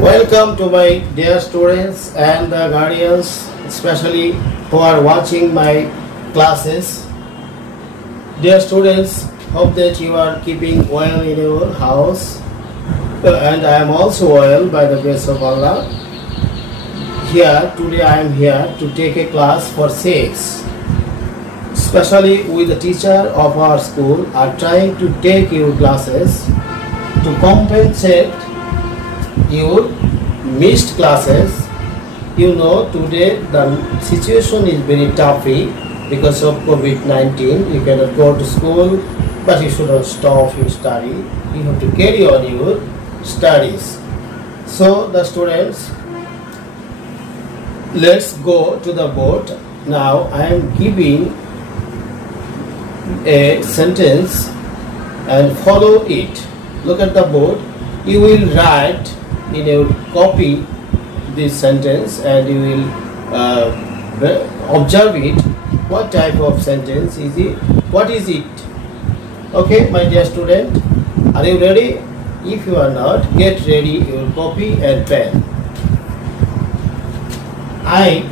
Welcome to my dear students and the guardians, especially who are watching my classes. Dear students, hope that you are keeping well in your house, and I am also well by the grace of Allah. Today I am here to take a class for 6. Especially with the teacher of our school are trying to take your classes to compensate your missed classes. You know, today the situation is very tough because of COVID-19. You cannot go to school, but you shouldn't stop your study. You have to carry on your studies. So the students, let's go to the board. Now I am giving a sentence and follow it. Look at the board. You will write in your copy this sentence and you will observe it. What type of sentence is it? What is it? Okay, my dear student, are you ready? If you are not, get ready your copy and pen. I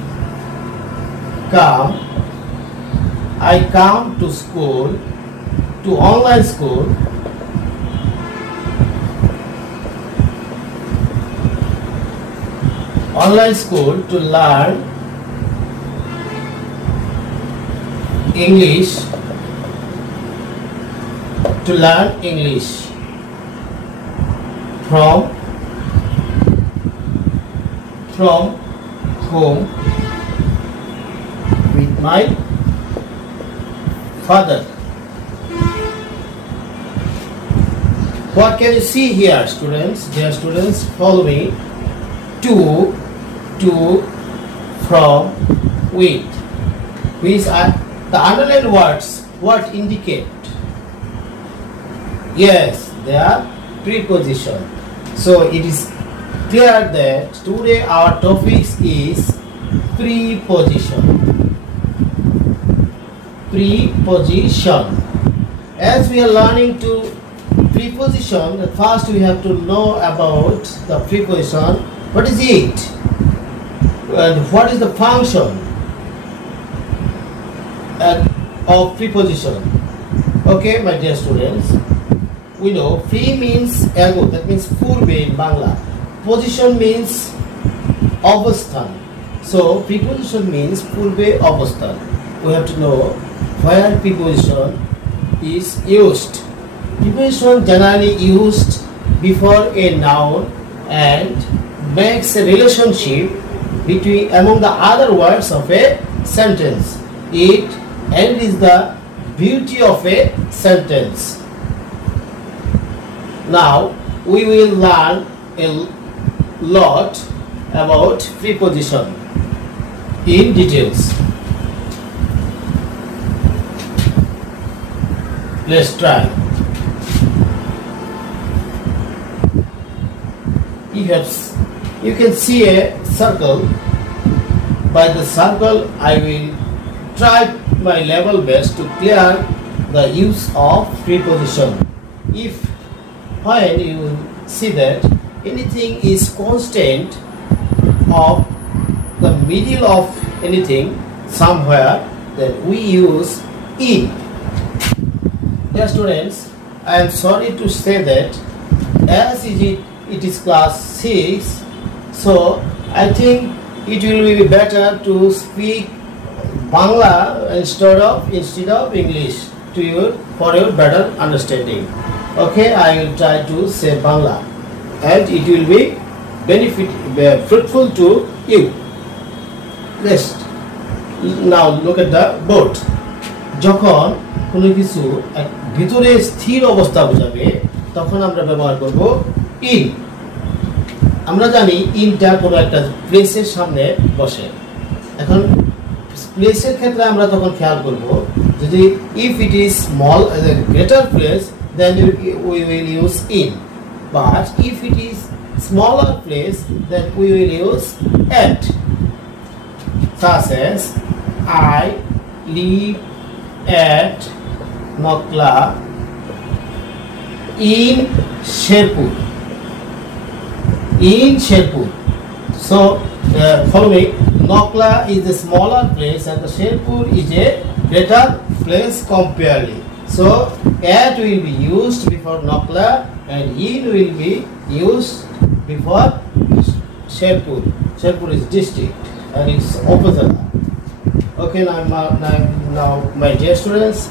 come to school, to online school, to learn English, from home with my father. What can you see here, students? Dear students, follow me. To, from, with. Which are the underlined words? What indicate? Yes, they are preposition. So it is clear that today our topic is preposition. As we are learning to preposition, first we have to know about the preposition. What is it? And what is the function of preposition? Okay, my dear students, we know pre means ago, that means purbe in Bangla. Position means obastan. So preposition means purbe obastan. We have to know where preposition is used. Preposition generally used before a noun and makes a relationship among the other words of a sentence. It is the beauty of a sentence. Now we will learn a lot about preposition in details. Let's try. You can see a circle. By the circle, I will try my level best to clear the use of preposition. When you see that anything is constant of the middle of anything somewhere, then we use in. Dear students, I am sorry to say that as it is class 6, so I think it will be better to speak Bangla instead of English for your better understanding. Okay, I will try to say Bangla and it will be fruitful to you. Let's now look at the board. যখন কোনো কিছু ভিতরে স্থির অবস্থা বোঝাবে তখন আমরা ব্যবহার করব in. আমরা জানি ইনটা কোনো একটা প্লেসের সামনে বসে। এখন প্লেসের ক্ষেত্রে আমরা তখন খেয়াল করব যদি if it is small as a greater place, then we will use in, but if it is smaller place, then we will use at. Such as I live at Nokla in Sherpur. in Sherpur. So follow me. Nokla is a smaller place and the Sherpur is a greater place comparatively. So at will be used before Nokla and in will be used before Sherpur. Sherpur is district and it's opposite. Okay, now my dear students,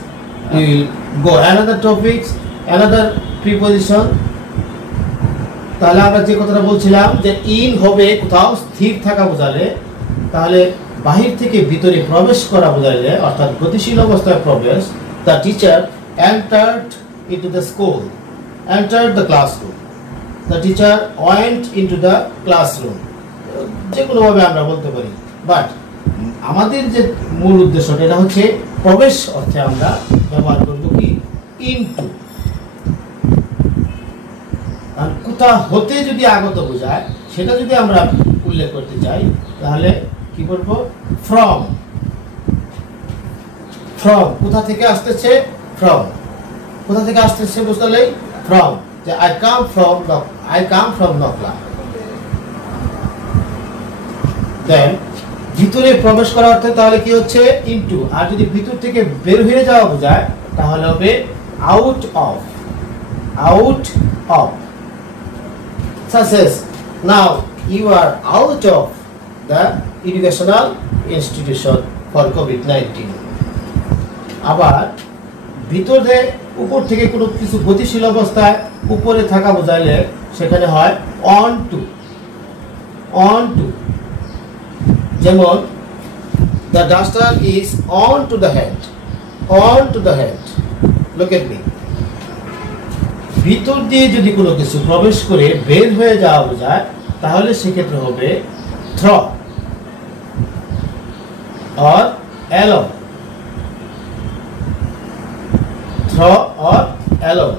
we will go another topics, another preposition. তাহলে আমরা যে কথাটা বলছিলাম যে ইন হবে কোথাও স্থির থাকা বোঝালে, তাহলে বাহির থেকে ভিতরে প্রবেশ করা বোঝালে অর্থাৎ গতিশীল অবস্থায় প্রবেশ। The teacher entered into the school, entered the classroom. The teacher went into the classroom. যে কোনো ভাবে আমরা বলতে পারি, বাট আমাদের যে মূল উদ্দেশ্যটা এটা হচ্ছে প্রবেশ অর্থে আমরা ব্যবহার করব কি ইনটু। আর কোথা হতে যদি আগত বোঝায় সেটা যদি আমরা উল্লেখ করতে চাই তাহলে কি করব ফ্রম। ফ্রম কোথা থেকে আসতেছে, ফ্রম কোথা থেকে আসতেছে বুঝতে ফ্রম, যে আই কাম ফ্রম নকলা। দেন ভিতরে প্রবেশ করা অর্থে তাহলে কি হচ্ছে ইনটু, আর যদি ভিতর থেকে বের হয়ে যাওয়া বোঝায় তাহলে হবে out of, out of. Such as now you are out of the educational institution for COVID-19. আবার ভিতরে উপর থেকে কোনো কিছু গতিশীল অবস্থায় উপরে থাকা বোঝাইলে সেখানে হয় অন টু, অন টু। যেমন the duster is on to the head, on to the head. Look at me. ভিতর দিয়ে যদি কোনো কিছু প্রবেশ করে বের হয়ে যাওয়া বোঝায় তাহলে সেক্ষেত্রে হবে থ্র or allow, throw or allow.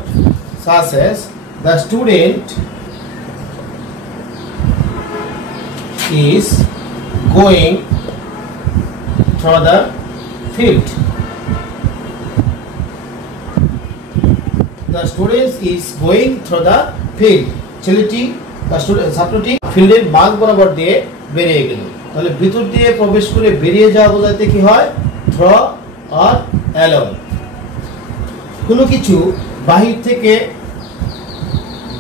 Such as the student is going through the field. The student is going through the field. ছেলেটি ছাত্রটি ফিল্ডের মাঝ বরাবর দিয়ে বেরিয়ে গেল, তাহলে ভিতর দিয়ে প্রবেশ করে বেরিয়ে যাওয়া বোঝাতে কি হয় থ্র অর অ্যালাউ। কোনো কিছু বাহির থেকে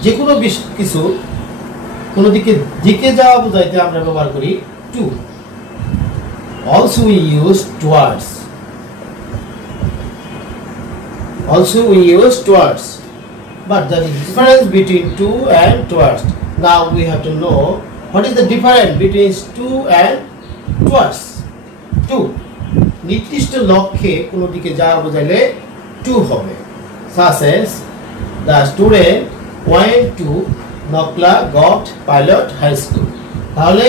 যে কোনো কিছু কোনো দিকে যাওয়া বোঝাইতে আমরা ব্যবহার করি two. Also we use towards. Also we use towards. But there is difference between to and towards. Now we have to know what is the difference between to and towards. To নির্দিষ্ট লক্ষ্যে কোনো দিকে যাওয়া বোঝাইলে to হবে। Such as the student went to Nokla Govt Pilot High School. তাহলে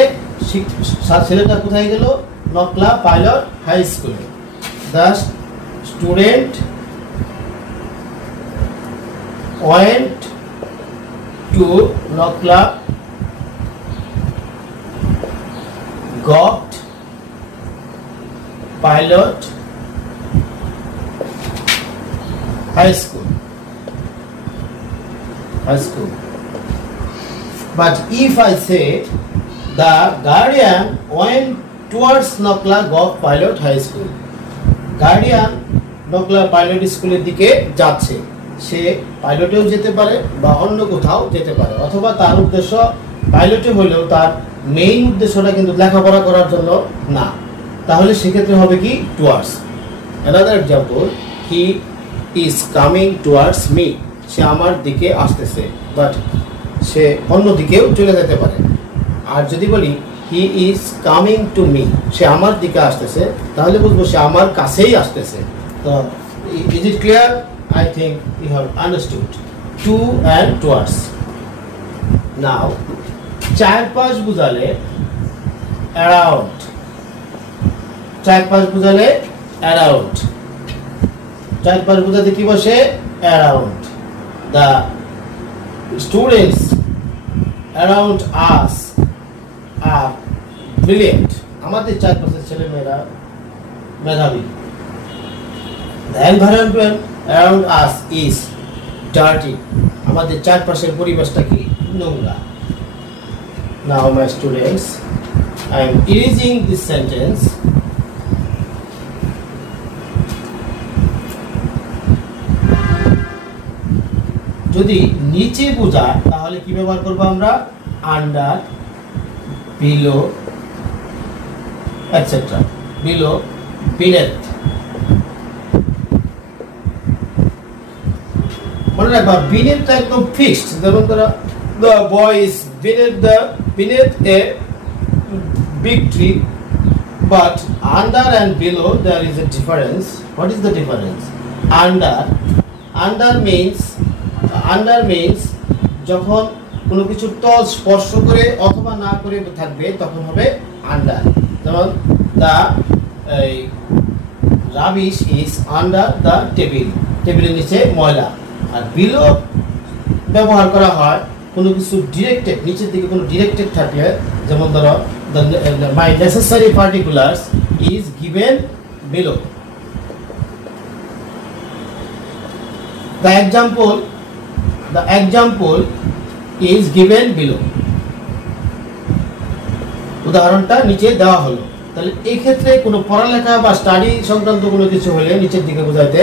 ছেলেটা কোথায় গেল? নকলা পাইলট হাই স্কুলে। The student went to Nokla Govt Pilot High School. High school. But if I say the guardian went towards Nokla Govt Pilot High School, guardian Nokla Pilot স্কুলের দিকে যাচ্ছে, সে পাইলটেও যেতে পারে বা অন্য কোথাও যেতে পারে, অথবা তার উদ্দেশ্য পাইলটে হলেও তার মেইন উদ্দেশ্যটা কিন্তু লেখাপড়া করার জন্য না, তাহলে সেক্ষেত্রে হবে কি towards. Another example, he is coming towards me, সে আমার দিকে আসতেছে, বাট সে অন্য দিকেও চলে যেতে পারে। আর যদি বলি he is coming to me, সে আমার দিকে আসতেছে, তাহলে বুঝবো সে আমার কাছেই আসতেছে। তো is it clear? I think you have understood to and towards. Now চারপাশ বুঝালে around, চারপাশ বুঝালে around, চারপাশ বুঝাতে কি বসে around। The students around us are brilliant, আমাদের চারপাশের ছেলেমেয়েরা মেধাবী। The environment around us is dirty, আমাদের চারপাশের পরিবেশটা কি নোংরা। Now my students, I am erasing this sentence. যদি নিচে বোঝায় তাহলে কি ব্যবহার করব আমরা? Under, below, etcetera. বিলো, বিনেথ। মনে রাখবা বিনেথ একদম ফিক্সড। যেমন ধরো the boy is beneath a big tree, but under and below there is a difference. What is the difference? Under means যখন কোনো কিছুর তল স্পর্শ করে অথবা না করে থাকবে তখন হবে আন্ডার। যেমন the rubbish is under the table, টেবিলের নিচে ময়লা। আর বিলো ব্যবহার করা হয় কোনো কিছু ডিরেক্টেড, নিচের দিকে কোনো ডিরেক্টেড থাকলে, যেমন ধরো my necessary particulars is given below. The example is given below. উদাহরণটা নিচে দেওয়া হলো। তাহলে এই ক্ষেত্রে কোনো পড়ালেখা বা স্টাডি সংক্রান্ত কোনো কিছু হলে নিচের দিকে বোঝাতে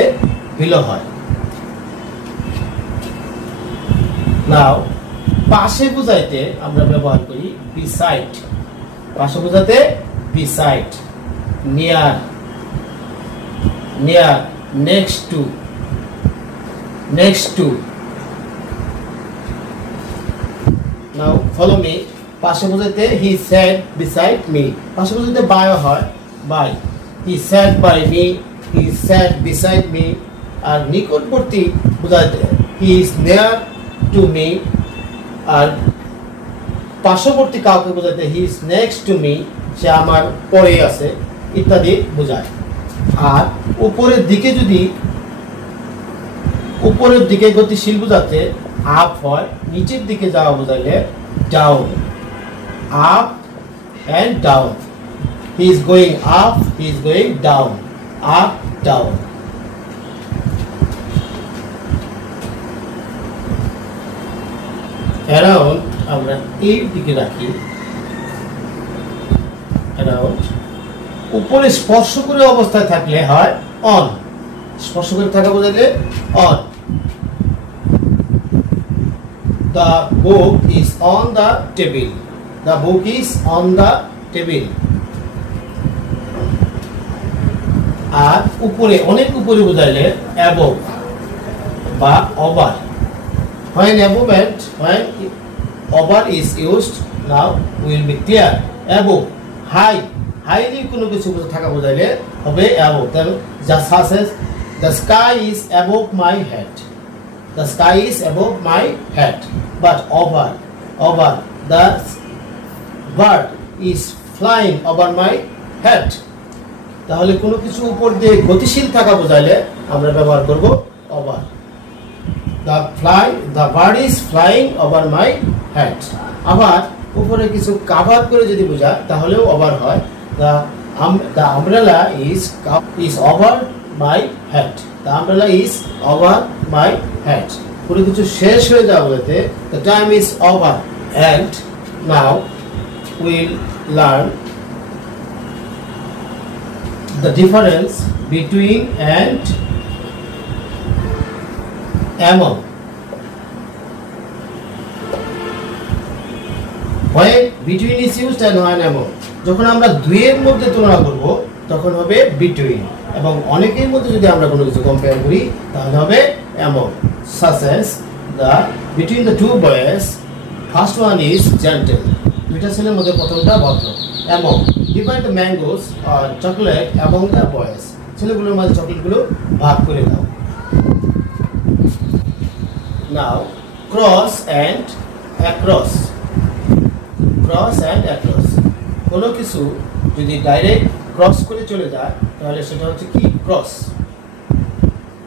বিলো হয়। নাও পাশে বোঝাইতে আমরা ব্যবহার করি beside. পাশে বোঝাতে beside, near, next to. Now follow me. পাশে বোঝাতে he sat beside me. পাশে বোঝাতে by হয়, by. He sat by me, he sat beside me. আর নিকটবর্তী বোঝাতে he is near to me. আর পার্শ্ববর্তী কাউকে বোঝাতে he is next to me, সে আমার পরে আছে ইত্যাদি বোঝায়। আর উপরের দিকে গতিশীল বোঝাতে আপ হয়, নিচের দিকে যাওয়া বোঝালে down. Up and down. He is going up, he is going down. Up, down. Around আমরা এই দিকে রাখি। Around উপরে স্পর্শ করে অবস্থায় থাকলে হয় on. স্পর্শ করে থাকা বোঝালে on. The book is on the table. The book is on the table. আর উপরে, অনেক উপরে বোঝাইলে above বা over. When above and when over is used, now we will be clear. Above, high, highly কোনো কিছু থাকা বোঝাইলে হবে above. Just as the sky is above my head. The sky is above my head. But over, the bird is flying over my head. তাহলে কোনো কিছু উপর দিয়ে গতিশীল থাকা বোঝাইলে আমরা ব্যবহার করব over. The bird is flying over my head. আবার উপরে কিছু কভার করে যদি বোঝায় তাহলেও over হয়। The umbrella is over my head. The umbrella is over my head. পুরো কিছু শেষ হয়ে যাওয়া বলতে the time is over. And now we'll learn the difference between and among. When between is used and when among. যখন আমরা দুইয়ের মধ্যে তুলনা করব তখন হবে between, এবং অনেকের মধ্যে যদি আমরা কোনো কিছু কম্পেয়ার করি তাহলে হবে among. Such as between the two boys, first one is gentle. দুইটা ছেলের মধ্যে প্রথমটা ভদ্র। Among, divide the mangoes or chocolate among the boys. ছেলেগুলোর মাঝে চকলেটগুলো ভাগ করে দাও। Now cross and across. Cross and across. কোনো কিছু যদি ডাইরেক্ট ক্রস করে চলে যায় তাহলে সেটা হচ্ছে কি ক্রস।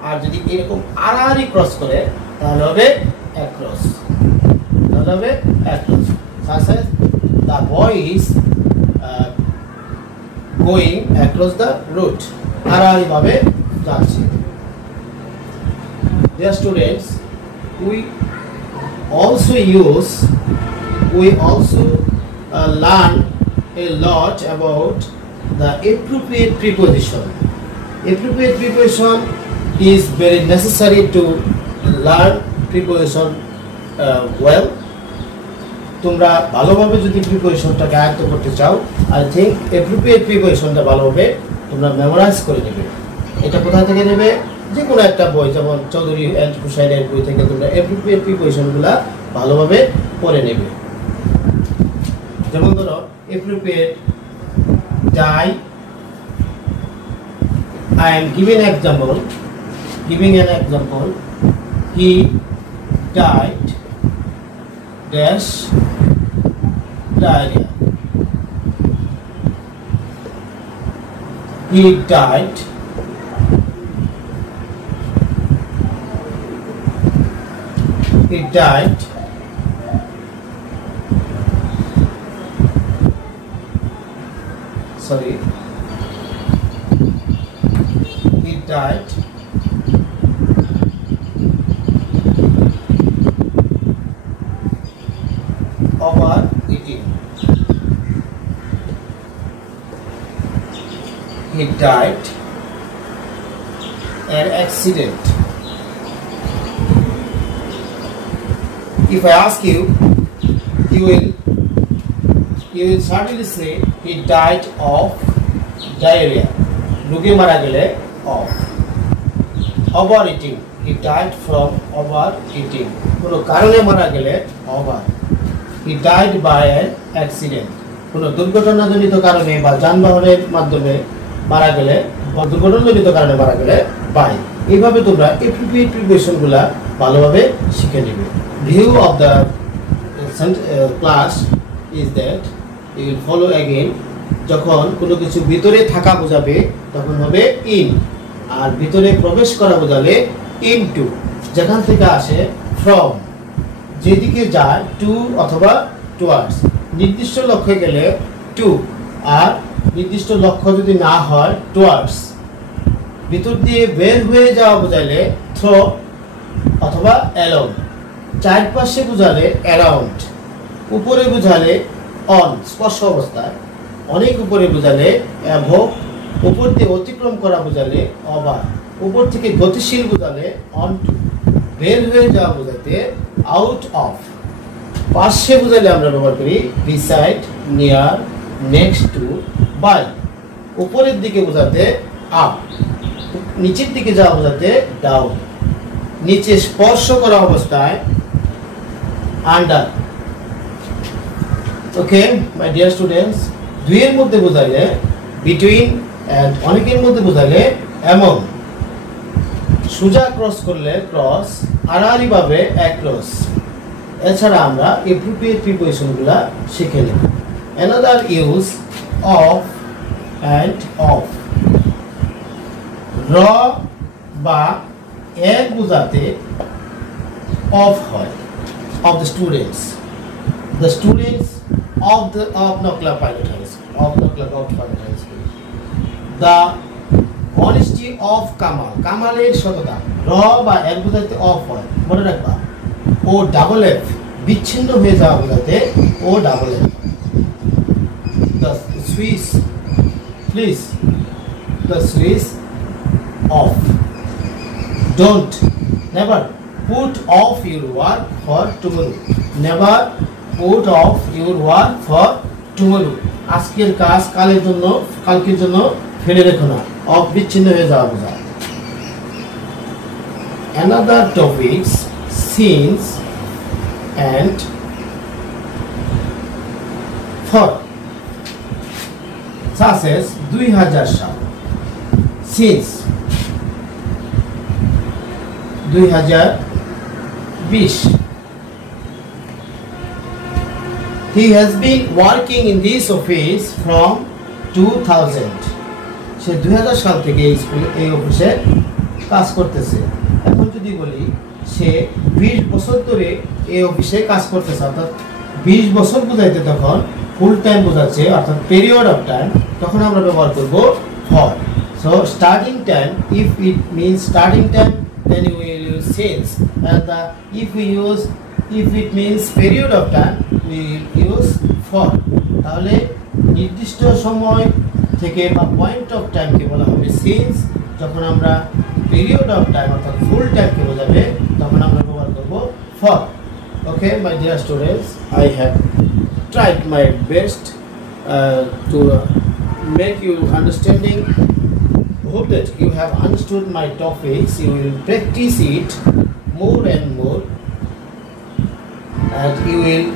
আর যদি এরকম আড়াআড়ি ক্রস করে তাহলে হবে across. Such as the boy is going across the road. আড়াআড়ি ভাবে যাচ্ছে। Dear students, we also learn a lot about the appropriate preposition. Appropriate preposition is very necessary to learn preposition well. তোমরা ভালোভাবে যদি প্রিপোজিশনটাকে আয়ত্ত করতে চাও, আই থিঙ্ক অ্যাপ্রোপ্রিয়েট প্রিপোজিশনটা ভালোভাবে তোমরা মেমোরাইজ করে নেবে। এটা কোথা থেকে নেবে? যে কোনো একটা বই, যেমন চৌধুরী এন্ড হুসাইনের বই থেকে তোমরা অ্যাপ্রোপ্রিয়েট প্রিপোজিশনগুলো ভালোভাবে পড়ে নেবে। যেমন ধরো appropriate die, I am giving an example. He died dash diarrhea. He died sorry he died overeating. He died an accident. If I ask you, you will certainly say he died of diarrhea. Rugi mara gele of. Overeating. He died from overeating. Kono karone mara gele over. He died by an accident. কোনো দুর্ঘটনাজনিত কারণে বা যানবাহনের মাধ্যমে মারা গেলে বা দুর্ঘটনাজনিত কারণে মারা গেলে বাই। এইভাবে তোমরা অ্যাপ্রোপ্রিয়েট প্রিপোজিশনগুলো ভালোভাবে শিখে নেবে। View of the class is that you will follow again. যখন কোনো কিছু ভিতরে থাকা বোঝাবে তখন হবে ইন, আর ভিতরে প্রবেশ করা বোঝালে ইনটু। যেখান থেকে আসে ফ্রম, যেদিকে যায় টু অথবা টুয়ার্ডস। নির্দিষ্ট লক্ষ্যে গেলে টু, আর নির্দিষ্ট লক্ষ্য যদি না হয় টুয়ার্ডস। ভিতর দিয়ে বের হয়ে যাওয়া বোঝালে থ্রো অথবা অ্যালং। চারপাশে বোঝালে অ্যারাউন্ড। উপরে বোঝালে অন, স্পর্শ অবস্থায়। অনেক উপরে বোঝালে অ্যাভোভ। উপর দিয়ে অতিক্রম করা বোঝালে ওভার। উপর থেকে গতিশীল বোঝালে অন টু। বের হয়ে যাওয়া বোঝাতে আউট অফ। পাশে বোঝালে আমরা ব্যবহার করি beside, near, next to, by. উপরের দিকে বোঝাতে আপ। নিচের দিকে যাওয়া বোঝাতে ডাউন। নিচে স্পর্শ করা অবস্থায় আন্ডার। ওকে মাই ডিয়ার স্টুডেন্টস, দুইয়ের মধ্যে বোঝাইলে বিটুইন, এন্ড অনেকের মধ্যে বোঝাইলে এমন। সোজা ক্রস করলে ক্রস, আড়াআড়ি ভাবে অ্যাক্রস। এছাড়া আমরা অ্যাপ্রোপ্রিয়েট প্রিপোজিশনগুলো শিখে নেব। Another use of and of. র বা এর বোঝাতে অফ হয়। Of the students, the students of Nokla Pilot High School, of Nokla Pilot High School. The honesty of Kamal, কামালের সততা। র বা এর বোঝাতে অফ হয়, মনে রাখবা। ও ডাবল এফ, বিচ্ছিন্ন হয়ে যাওয়া বোঝাতে ও double F. The Swiss, please, the Swiss off. Don't, never put off your work for tomorrow. Never put off your work for tomorrow. আজকের কাজ কালকের জন্য ফেলে রেখো না। অফ বিচ্ছিন্ন হয়ে যাওয়া বোঝায়। Another topics, since and for. Such as 2000 সাল, since 2020. He has been working in this office from 2000. সে 2000 সাল থেকে এই অফিসে কাজ করতেছে। এখন যদি বলি সে 20 বছর ধরে এই অফিসে কাজ করতেছে, অর্থাৎ 20 বছর বোঝাইতে তখন ফুল টাইম বোঝাচ্ছে, অর্থাৎ পিরিয়ড অফ টাইম, তখন আমরা ব্যবহার করব for. So starting time, if it means starting time, then we will use since, and if we use if it means period of time we use for. তাহলে নির্দিষ্ট সময় থেকে বা পয়েন্ট অফ টাইমকে বলা হবে সিন্স। যখন আমরা পিরিয়ড অফ টাইম অর্থাৎ ফুল টাইমকে বোঝাবে তখন আমরা ব্যবহার করব ফর। ওকে my dear students, I have tried my best to make you understanding. Hope that you have understood my topics. You will practice it more and more, and you will